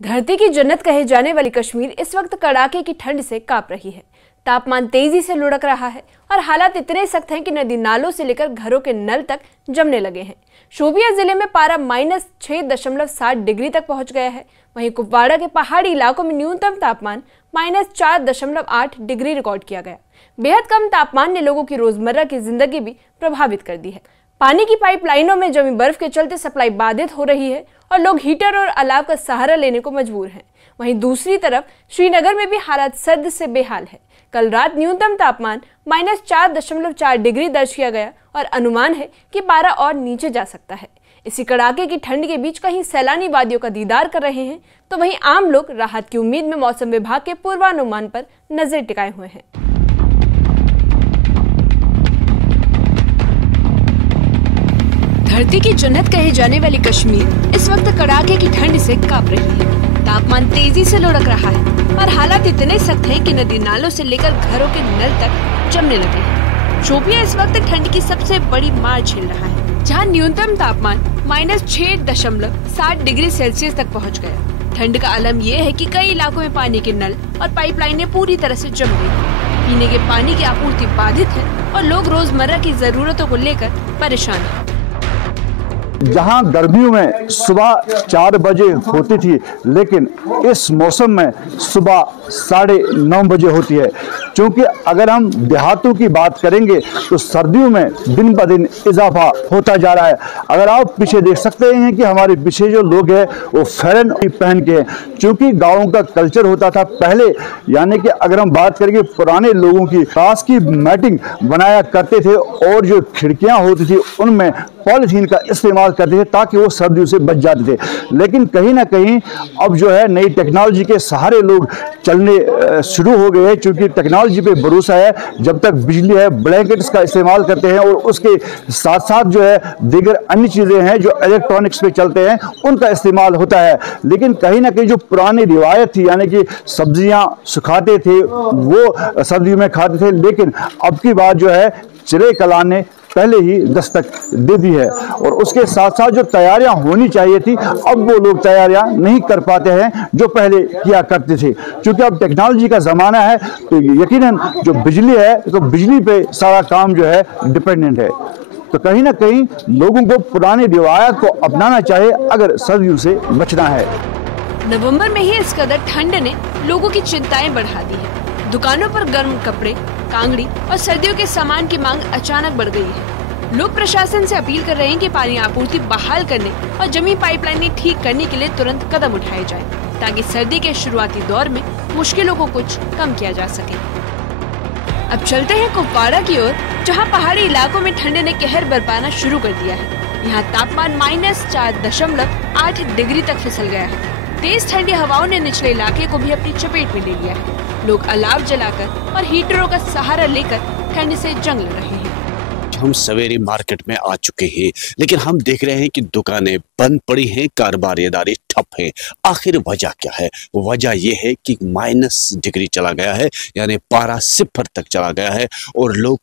धरती की जन्नत कहे जाने वाली कश्मीर इस वक्त कड़ाके की ठंड से कांप रही है। तापमान तेजी से लुढ़क रहा है और हालात इतने सख्त हैं कि नदी नालों से लेकर घरों के नल तक जमने लगे हैं। शोपिया जिले में पारा -6.7 डिग्री तक पहुंच गया है। वहीं कुपवाड़ा के पहाड़ी इलाकों में न्यूनतम तापमान -4.8 डिग्री रिकॉर्ड किया गया। बेहद कम तापमान ने लोगों की रोजमर्रा की जिंदगी भी प्रभावित कर दी है। पानी की पाइपलाइनों में जमी बर्फ के चलते सप्लाई बाधित हो रही है और लोग हीटर और अलाव का सहारा लेने को मजबूर हैं। वहीं दूसरी तरफ श्रीनगर में भी हालात सर्द से बेहाल है। कल रात न्यूनतम तापमान -4.4 डिग्री दर्ज किया गया और अनुमान है कि पारा और नीचे जा सकता है। इसी कड़ाके की ठंड के बीच कहीं सैलानी वादियों का दीदार कर रहे हैं तो वहीं आम लोग राहत की उम्मीद में मौसम विभाग के पूर्वानुमान पर नजर टिकाए हुए हैं। धरती की जन्नत कहे जाने वाली कश्मीर इस वक्त कड़ाके की ठंड से कांप रही है। तापमान तेजी से लुढ़क रहा है और हालात इतने सख्त हैं कि नदी नालों से लेकर घरों के नल तक जमने लगे हैं। शोपिया इस वक्त ठंड की सबसे बड़ी मार झेल रहा है, जहां न्यूनतम तापमान -6.7 डिग्री सेल्सियस तक पहुंच गया। ठंड का आलम यह है कि कई इलाकों में पानी के नल और पाइपलाइनें पूरी तरह से जम गई हैं। पीने के पानी की आपूर्ति बाधित है और लोग रोजमर्रा की जरूरतों को लेकर परेशान हैं। जहां गर्मियों में सुबह 4 बजे होती थी, लेकिन इस मौसम में सुबह 9:30 बजे होती है। क्योंकि अगर हम देहातों की बात करेंगे तो सर्दियों में दिन ब दिन इजाफा होता जा रहा है। अगर आप पीछे देख सकते हैं कि हमारे पीछे जो लोग हैं वो फेरन पहन के हैं, क्योंकि गाँव का कल्चर होता था पहले। यानी कि अगर हम बात करेंगे पुराने लोगों की, बांस की मैटिंग बनाया करते थे और जो खिड़कियाँ होती थी उनमें पॉलीथीन का इस्तेमाल करते थे ताकि वो सर्दियों से बच जाते थे। लेकिन कहीं ना कहीं अब जो है नई टेक्नोलॉजी के सहारे लोग चलने शुरू हो गए हैं, क्योंकि टेक्नोलॉजी पे भरोसा है। जब तक बिजली है, ब्लैंकेट्स का इस्तेमाल करते हैं और उसके साथ साथ जो है दीगर अन्य चीज़ें हैं जो इलेक्ट्रॉनिक्स पे चलते हैं उनका इस्तेमाल होता है। लेकिन कहीं ना कहीं जो पुरानी रिवायत थी, यानी कि सब्जियां सुखाते थे वो सर्दियों में खाते थे, लेकिन अब की बात जो है चिले कला ने पहले ही दस्तक दे दी है। और उसके साथ साथ जो तैयारियां होनी चाहिए थी, अब वो लोग तैयारियां नहीं कर पाते हैं जो पहले किया करते थे। क्योंकि अब टेक्नोलॉजी का ज़माना है तो यकीनन जो बिजली है तो बिजली पे सारा काम जो है डिपेंडेंट है। तो कहीं ना कहीं लोगों को पुरानी रिवायत को अपनाना चाहिए अगर सर्दियों से बचना है। नवंबर में ही इस कदर ठंड ने लोगों की चिंताएं बढ़ा दी है। दुकानों पर गर्म कपड़े, कांगड़ी और सर्दियों के सामान की मांग अचानक बढ़ गई है। लोग प्रशासन से अपील कर रहे हैं कि पानी आपूर्ति बहाल करने और जमी पाइपलाइनें ठीक करने के लिए तुरंत कदम उठाए जाएं, ताकि सर्दी के शुरुआती दौर में मुश्किलों को कुछ कम किया जा सके। अब चलते हैं कुपवाड़ा की ओर, जहां पहाड़ी इलाकों में ठंड ने कहर बरपाना शुरू कर दिया है। यहाँ तापमान -4.8 डिग्री तक फिसल गया है। तेज ठंडी हवाओं ने निचले इलाके को भी अपनी चपेट में ले लिया है। लोग अलाव जलाकर और हीटरों का सहारा लेकर ठंड से जंग लड़ रहे हैं। हम सवेरे मार्केट में आ चुके हैं, लेकिन हम देख रहे हैं कि दुकानें बंद पड़ी हैं, कारोबारी ठप है। आखिर वजह क्या है? वजह यह है कि -डिग्री चला गया है, यानी पारा 0 तक चला गया है और लोग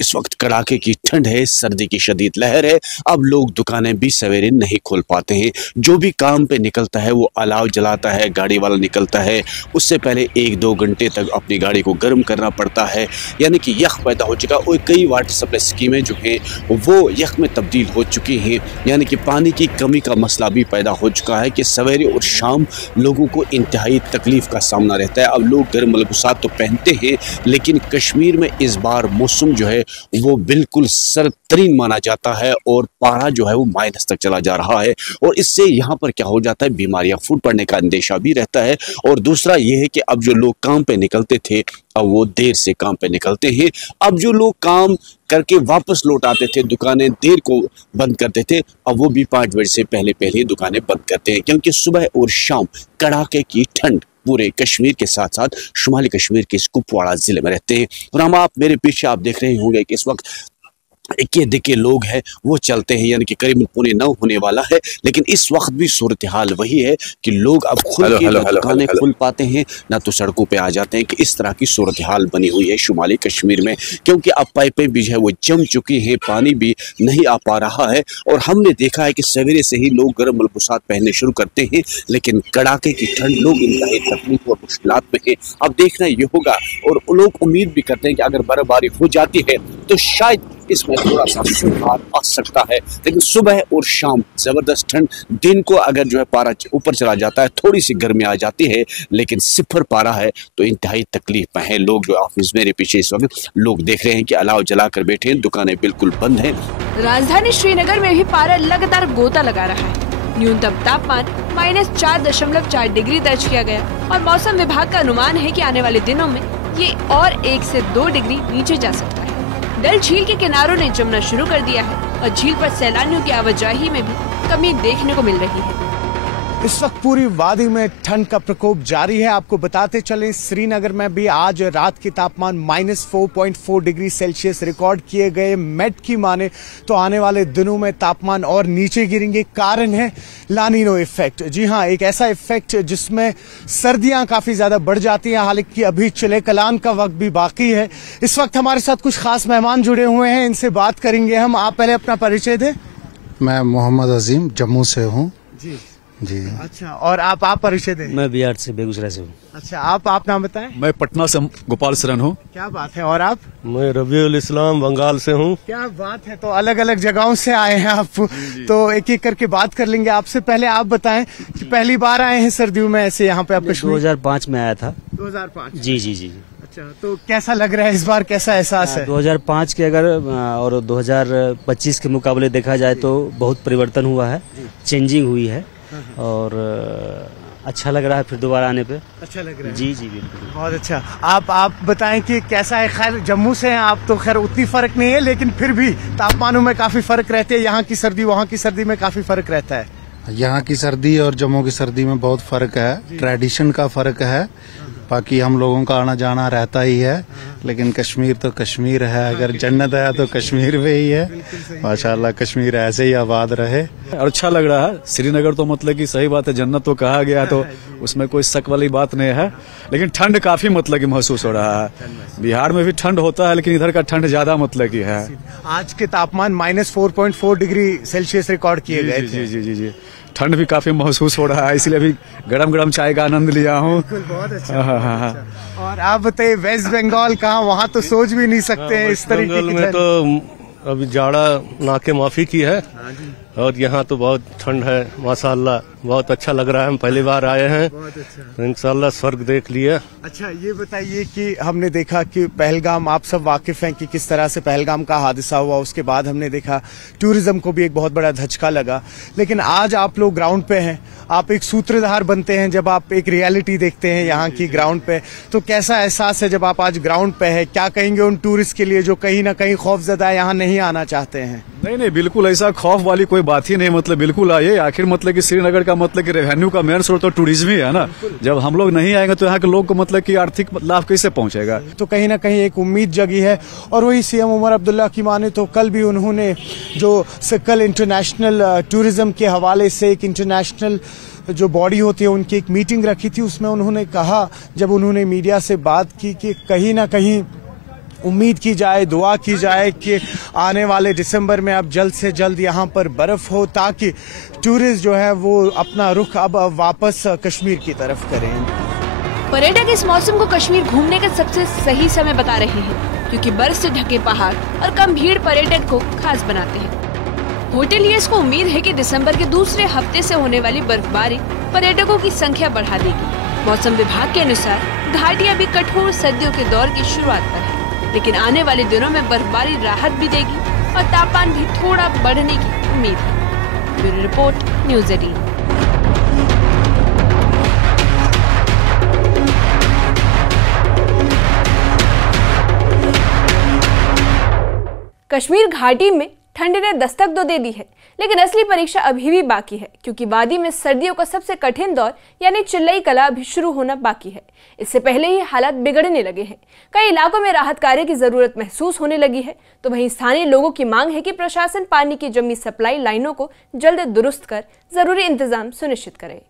इस वक्त कड़ाके की ठंड है, सर्दी की शदीद लहर है। अब लोग दुकानें भी सवेरे नहीं खोल पाते हैं। जो भी काम पे निकलता है वो अलाव जलाता है, गाड़ी वाला निकलता है, उससे पहले 1-2 घंटे तक अपनी गाड़ी को गर्म करना पड़ता है। यानी कि यख पैदा हो चुका और कई वाटर सप्लाई स्कीमें जो हैं वो यख में तब्दील हो चुकी हैं। यानी कि पानी की कमी का मसला भी पैदा हो चुका है कि सवेरे और शाम लोगों को इंतहाई तकलीफ़ का सामना रहता है। अब लोग गर्म मलबूसात तो पहनते हैं, लेकिन कश्मीर में इस बार मौसम जो है वो बिल्कुल सर्द तरीन माना जाता है और पारा जो है वो माइनस तक चला जा रहा है। और इससे यहाँ पर क्या हो जाता है, बीमारियां फूट पड़ने का अंदेशा भी रहता है। और दूसरा ये है कि अब जो लोग काम पे निकलते थे अब वो देर से काम पे निकलते हैं। अब जो लोग काम करके वापस लौट आते थे, दुकानें देर को बंद करते थे, अब वो भी 5 बजे से पहले दुकानें बंद करते हैं, क्योंकि सुबह और शाम कड़ाके की ठंड पूरे कश्मीर के साथ साथ शुमाली कश्मीर के इस कुपवाड़ा जिले में रहते हैं। और आप मेरे पीछे आप देख रहे होंगे कि इस वक्त इक्के दिक्के लोग हैं वो चलते हैं, यानी कि करीबन 8:45 होने वाला है, लेकिन इस वक्त भी सूरत हाल वही है कि लोग अब खुल के दुकानें खुल पाते हैं ना तो सड़कों पे आ जाते हैं। कि इस तरह की सूरत हाल बनी हुई है शुमाली कश्मीर में, क्योंकि अब पाइपें भी जो है वो जम चुकी हैं, पानी भी नहीं आ पा रहा है। और हमने देखा है कि सवेरे से ही लोग गर्म मलबूसात पहनने शुरू करते हैं, लेकिन कड़ाके की ठंड, लोग इंतहाई तकलीफ और मुश्किलात में हैं। अब देखना ये होगा, और लोग उम्मीद भी करते हैं कि अगर बर्फबारी हो जाती है तो शायद इसमें थोड़ा सा सुधार आ सकता है। लेकिन सुबह और शाम जबरदस्त ठंड, दिन को अगर जो है पारा ऊपर चला जाता है, थोड़ी सी गर्मी आ जाती है, लेकिन 0 पारा है तो इंतहाई तकलीफ में है लोग। जो ऑफिस मेरे पीछे इस वक्त लोग देख रहे हैं कि अलाव जलाकर बैठे हैं, दुकानें बिल्कुल बंद हैं। राजधानी श्रीनगर में भी पारा लगातार गोता लगा रहा है। न्यूनतम तापमान -4.4 डिग्री दर्ज किया गया और मौसम विभाग का अनुमान है कि आने वाले दिनों में ये और 1 से 2 डिग्री नीचे जा सकता है। डल झील के किनारों ने जमना शुरू कर दिया है और झील पर सैलानियों की आवाजाही में भी कमी देखने को मिल रही है। इस वक्त पूरी वादी में ठंड का प्रकोप जारी है। आपको बताते चलें, श्रीनगर में भी आज रात के तापमान -4.4 डिग्री सेल्सियस रिकॉर्ड किए गए। मेट की माने तो आने वाले दिनों में तापमान और नीचे गिरेंगे। कारण है लानिनो इफेक्ट। जी हाँ, एक ऐसा इफेक्ट जिसमें सर्दियां काफी ज्यादा बढ़ जाती हैं। हालांकि अभी चिले कलान का वक्त भी बाकी है। इस वक्त हमारे साथ कुछ खास मेहमान जुड़े हुए हैं, इनसे बात करेंगे हम। आप पहले अपना परिचय दें। मैं मोहम्मद अजीम जम्मू से हूँ। जी अच्छा, और आप परिचय दें। मैं बिहार से, बेगूसराय से हूँ। अच्छा, आप नाम बताएं। मैं पटना से गोपाल शरण हूँ। क्या बात है। और आप? मैं रबीउल इस्लाम बंगाल से हूँ। क्या बात है। तो अलग अलग जगहों से आए हैं आप। तो एक एक करके बात कर लेंगे। आपसे पहले आप बताएं कि पहली बार आए हैं सर्दियों में ऐसे यहाँ पे आप कश्मीर? 2005 में आया था। 2005? जी जी जी। अच्छा, तो कैसा लग रहा है इस बार, कैसा एहसास है? 2005 के अगर और 2025 के मुकाबले देखा जाए तो बहुत परिवर्तन हुआ है, चेंजिंग हुई है और अच्छा लग रहा है फिर दोबारा आने पे। अच्छा लग रहा है। जी जी बिल्कुल, बहुत अच्छा। आप बताएं कि कैसा है। खैर जम्मू से हैं आप तो खैर उतनी फर्क नहीं है, लेकिन फिर भी तापमानों में काफी फर्क रहते हैं। यहाँ की सर्दी वहाँ की सर्दी में काफी फर्क रहता है। यहाँ की सर्दी और जम्मू की सर्दी में बहुत फर्क है, ट्रेडिशन का फर्क है। बाकी हम लोगों का आना जाना रहता ही है, लेकिन कश्मीर तो कश्मीर है। अगर जन्नत है तो कश्मीर में ही है। माशाल्लाह कश्मीर ऐसे ही आबाद रहे। और अच्छा लग रहा है। श्रीनगर तो मतलब कि सही बात है, जन्नत तो कहा गया, तो उसमें कोई शक वाली बात नहीं है। लेकिन ठंड काफी मतलब कि महसूस हो रहा है। बिहार में भी ठंड होता है, लेकिन इधर का ठंड ज्यादा मतलब की है। आज के तापमान -4.4 डिग्री सेल्सियस रिकॉर्ड किए गए थे। जी जी जी जी, ठंड भी काफी महसूस हो रहा है, इसलिए अभी गरम गरम चाय का आनंद लिया हूँ। बहुत अच्छा। अच्छा। और आप बताइए, वेस्ट बंगाल कहाँ, वहाँ तो सोच भी नहीं सकते हैं इस तरीके की में तो अभी जाड़ा नाके माफी की है और यहाँ तो बहुत ठंड है। माशाअल्लाह बहुत अच्छा लग रहा है। हम पहली बार आए हैं, तो इंशाल्लाह स्वर्ग देख लिया। अच्छा, ये बताइए कि हमने देखा कि पहलगाम, आप सब वाकिफ हैं कि किस तरह से पहलगाम का हादसा हुआ। उसके बाद हमने देखा टूरिज्म को भी एक बहुत बड़ा धचका लगा। लेकिन आज आप लोग ग्राउंड पे हैं, आप एक सूत्रधार बनते हैं जब आप एक रियलिटी देखते हैं यहाँ की ग्राउंड पे। तो कैसा एहसास है जब आप आज ग्राउंड पे है? क्या कहेंगे उन टूरिस्ट के लिए जो कहीं ना कहीं खौफजदा यहाँ नहीं आना चाहते हैं? नहीं, बिल्कुल ऐसा खौफ वाली कोई बात ही नहीं। मतलब बिल्कुल आइए। आखिर मतलब कि श्रीनगर का मतलब कि रेवेन्यू का मेन स्रोत तो टूरिज्म ही है ना। जब हम लोग नहीं आएंगे तो यहाँ के लोग को मतलब कि आर्थिक लाभ कैसे पहुंचेगा? तो कहीं ना कहीं एक उम्मीद जगी है। और वही सीएम उमर अब्दुल्ला की माने तो कल भी उन्होंने कल इंटरनेशनल टूरिज्म के हवाले से एक इंटरनेशनल जो बॉडी होती है उनकी एक मीटिंग रखी थी। उसमें उन्होंने कहा, जब उन्होंने मीडिया से बात की, कि कहीं ना कहीं उम्मीद की जाए, दुआ की जाए कि आने वाले दिसंबर में अब जल्द से जल्द यहाँ पर बर्फ हो, ताकि टूरिस्ट जो है वो अपना रुख अब वापस कश्मीर की तरफ करें। पर्यटक इस मौसम को कश्मीर घूमने का सबसे सही समय बता रहे हैं, क्योंकि बर्फ से ढके पहाड़ और कम भीड़ पर्यटक को खास बनाते हैं। होटेलियर्स को उम्मीद है कि दिसंबर के दूसरे हफ्ते से होने वाली बर्फबारी पर्यटकों की संख्या बढ़ा देगी। मौसम विभाग के अनुसार घाटी अभी कठोर सर्दियों के दौर की शुरुआत पर है, लेकिन आने वाले दिनों में बर्फबारी राहत भी देगी और तापमान भी थोड़ा बढ़ने की उम्मीद है। Bureau report, news 18। कश्मीर घाटी में ठंड ने दस्तक तो दे दी है, लेकिन असली परीक्षा अभी भी बाकी है, क्योंकि वादी में सर्दियों का सबसे कठिन दौर यानी चिल्लई कला अभी शुरू होना बाकी है। इससे पहले ही हालात बिगड़ने लगे हैं। कई इलाकों में राहत कार्य की जरूरत महसूस होने लगी है, तो वहीं स्थानीय लोगों की मांग है कि प्रशासन पानी की जमी सप्लाई लाइनों को जल्द दुरुस्त कर जरूरी इंतजाम सुनिश्चित करे।